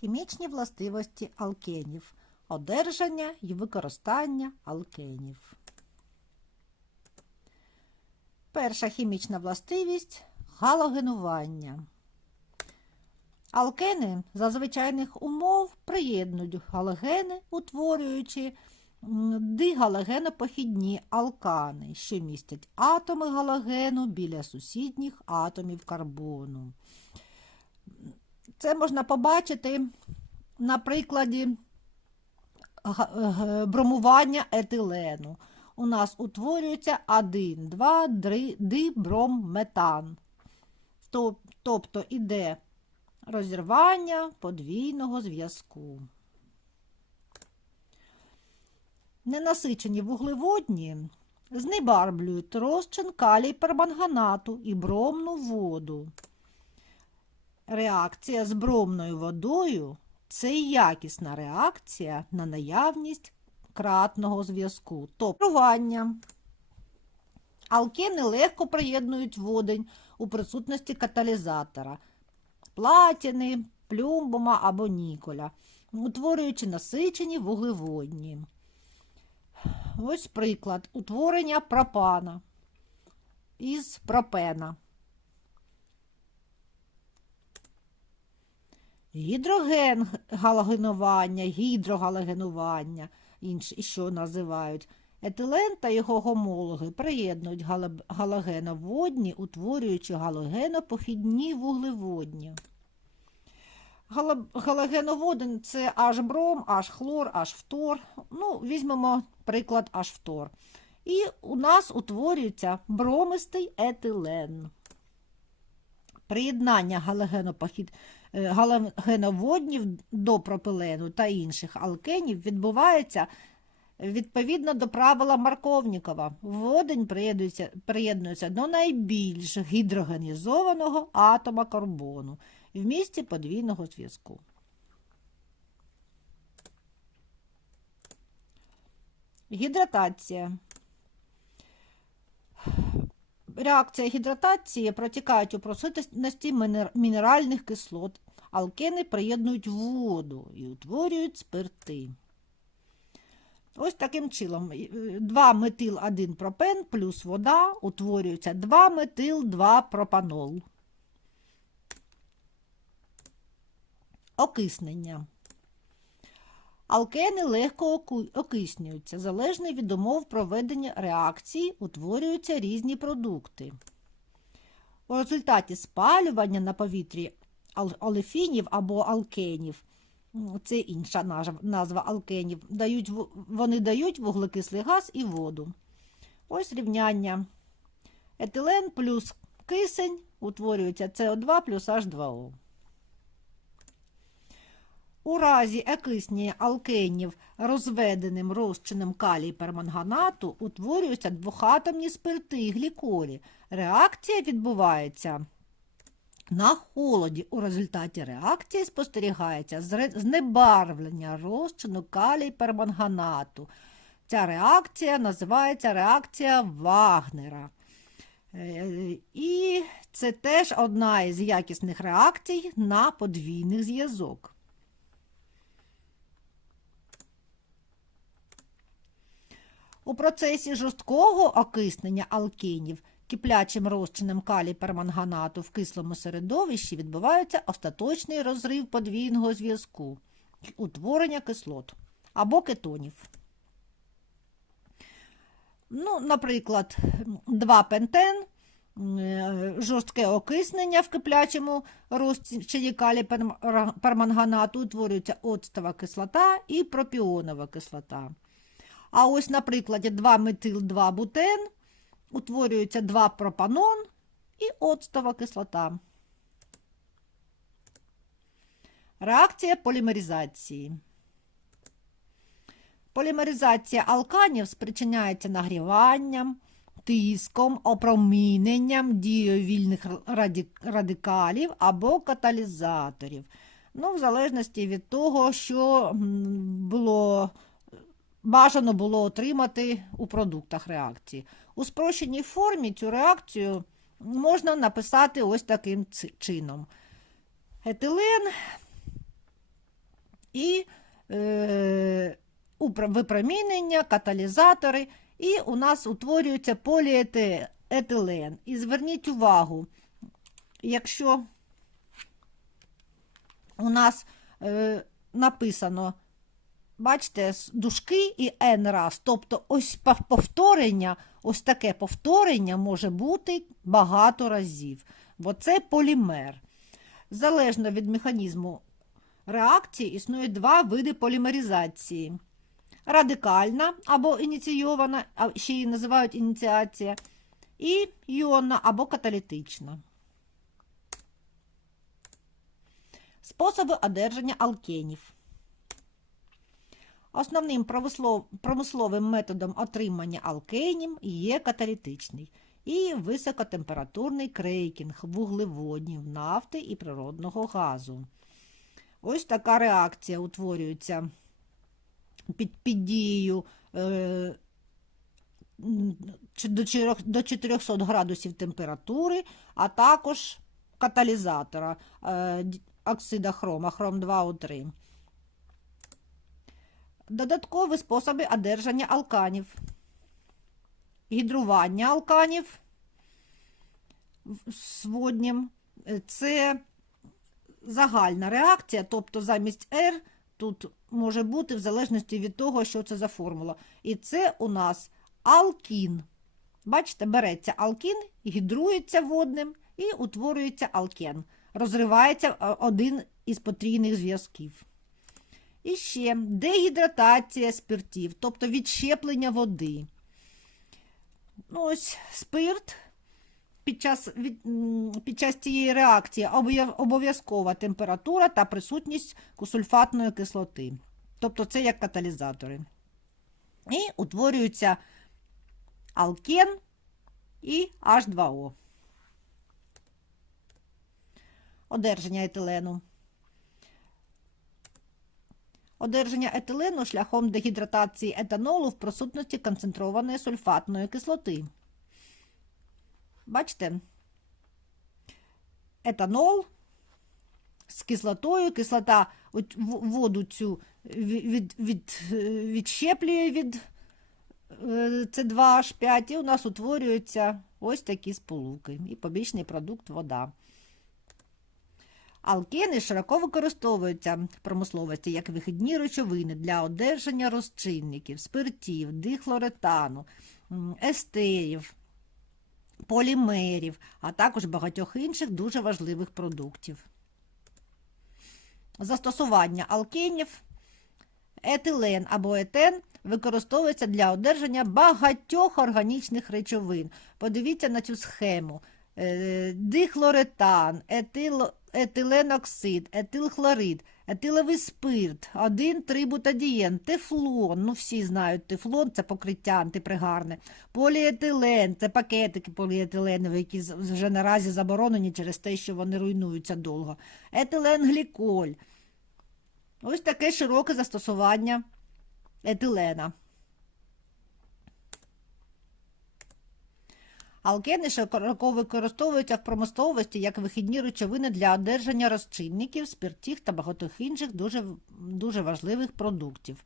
Хімічні властивості алкенів. Одержання і використання алкенів. Перша хімічна властивість галогенування. Алкени за звичайних умов приєднують галогени, утворюючи дигалогенопохідні алкани, що містять атоми галогену біля сусідніх атомів карбону. Це можна побачити на прикладі бромування етилену. У нас утворюється 1, 2, 3 дибромметан. Тобто іде розірвання подвійного зв'язку. Ненасичені вуглеводні знебарблюють розчин калій перманганату і бромну воду. Реакція з бромною водою це якісна реакція на наявність кратного зв'язку. Тобто рування. Алкени легко приєднують водень у присутності каталізатора платіни, плюмбума або ніколя, утворюючи насичені вуглеводні. Ось приклад утворення пропана із пропена. Гідроген галогенування, гідрогалогенування, інш, що називають. Етилен та його гомологи приєднують галогеноводні, утворюючи галогенопохідні вуглеводні. Галогеноводин – це аж бром, аж хлор, аж фтор. Ну, візьмемо приклад аж фтор. І у нас утворюється бромистий етилен. Приєднання е, галогеноводнів до пропилену та інших алкенів відбувається відповідно до правила Марковнікова. Водень приєднується, приєднується до найбільш гідрогенізованого атома карбону в місці подвійного зв'язку. Гідратація. Реакція гідратації протікають у присутності мінер- мінеральних кислот. Алкени приєднують воду і утворюють спирти. Ось таким чином 2 метил 1 пропен плюс вода утворюється 2 метил 2 пропанол. Окиснення. Алкени легко окиснюються. Залежно від умов проведення реакції утворюються різні продукти. У результаті спалювання на повітрі олефінів або алкенів, це інша назва алкенів, дають, вони дають вуглекислий газ і воду. Ось рівняння. Етилен плюс кисень утворюється СО2 плюс H2O. У разі окиснення алкенів розведеним розчином калій перманганату утворюються двохатомні спирти і гліколі. Реакція відбувається на холоді. У результаті реакції спостерігається знебарвлення розчину калій перманганату. Ця реакція називається реакція Вагнера. Е, І це теж одна із якісних реакцій на подвійний зв'язок. У процесі жорсткого окиснення алкенів киплячим розчином калій перманганату в кислому середовищі відбувається остаточний розрив подвійного зв'язку, утворення кислот або кетонів. Ну, наприклад, 2-пентен, е, жорстке окиснення в киплячому розчині калій перманганату утворюється оцтова кислота і пропіонова кислота. А ось на прикладі 2 метил 2 бутен утворюється 2 пропанон і оцтова кислота. Реакція полімеризації. Полімеризація алканів спричиняється нагріванням, тиском, опроміненням дією вільних радикалів або каталізаторів. Ну, в залежності від того, що було бажано було отримати у продуктах реакції. У спрощеній формі цю реакцію можна написати ось таким чином. Етилен і е, випромінення, каталізатори, і у нас утворюється поліетилен. І зверніть увагу, якщо у нас е, написано, бачите, дужки і n раз, тобто ось повторення, ось таке повторення може бути багато разів, бо це полімер. Залежно від механізму реакції існує два види полімеризації. Радикальна або ініційована, а ще її називають ініціація, і іонна або каталітична. Способи одержання алкенів. Основним промислов- промисловим методом отримання алкенів є каталітичний і високотемпературний крейкінг вуглеводнів, нафти і природного газу. Ось така реакція утворюється під, під дією е, до чотирьох- до 400 градусів температури, а також каталізатора е, оксида хрома, хром 2О3. Додаткові способи одержання алканів. Гідрування алканів з воднім. Це загальна реакція, тобто замість R тут може бути в залежності від того, що це за формула. І це у нас алкін. Бачите, береться алкін, гідрується водним і утворюється алкен. Розривається е, один із потрійних зв'язків. І ще дегідратація спиртів, тобто відщеплення води. Ну, ось спирт під час, від, під час цієї реакції обов'язкова температура та присутність кусульфатної кислоти. Тобто це як каталізатори. І утворюється алкен і H2O. Одержання етилену. Одержання етилену шляхом дегідратації етанолу в присутності концентрованої сульфатної кислоти. Бачите? Етанол з кислотою. Кислота воду цю від, від, від, відщеплює від С2H5, і у нас утворюються ось такі сполуки. І побічний продукт вода. Алкени широко використовуються в промисловості як вихідні речовини для одержання розчинників, спиртів, дихлоретану, естерів, полімерів, а також багатьох інших дуже важливих продуктів. Застосування алкенів етилен або етен використовується для одержання багатьох органічних речовин. Подивіться на цю схему. Е, Дихлоретан, етило, етиленоксид, етилхлорид, етиловий спирт, 1,3-бутадієн, тефлон, ну всі знають тефлон, це покриття антипригарне, поліетилен, це пакетики поліетиленові, які вже наразі заборонені через те, що вони руйнуються довго. Етиленгліколь. Ось таке широке застосування етилена. Алкени широко використовуються в промисловості як вихідні речовини для одержання розчинників, спиртів та багатьох інших дуже, дуже важливих продуктів.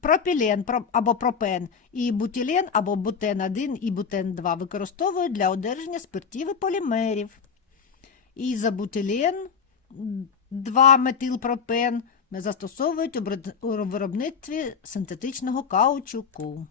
Пропілен або пропен і бутилен або бутен-1 і бутен-2 використовують для одержання спиртів і полімерів. Ізобутилен, 2-метилпропен застосовують у виробництві синтетичного каучуку.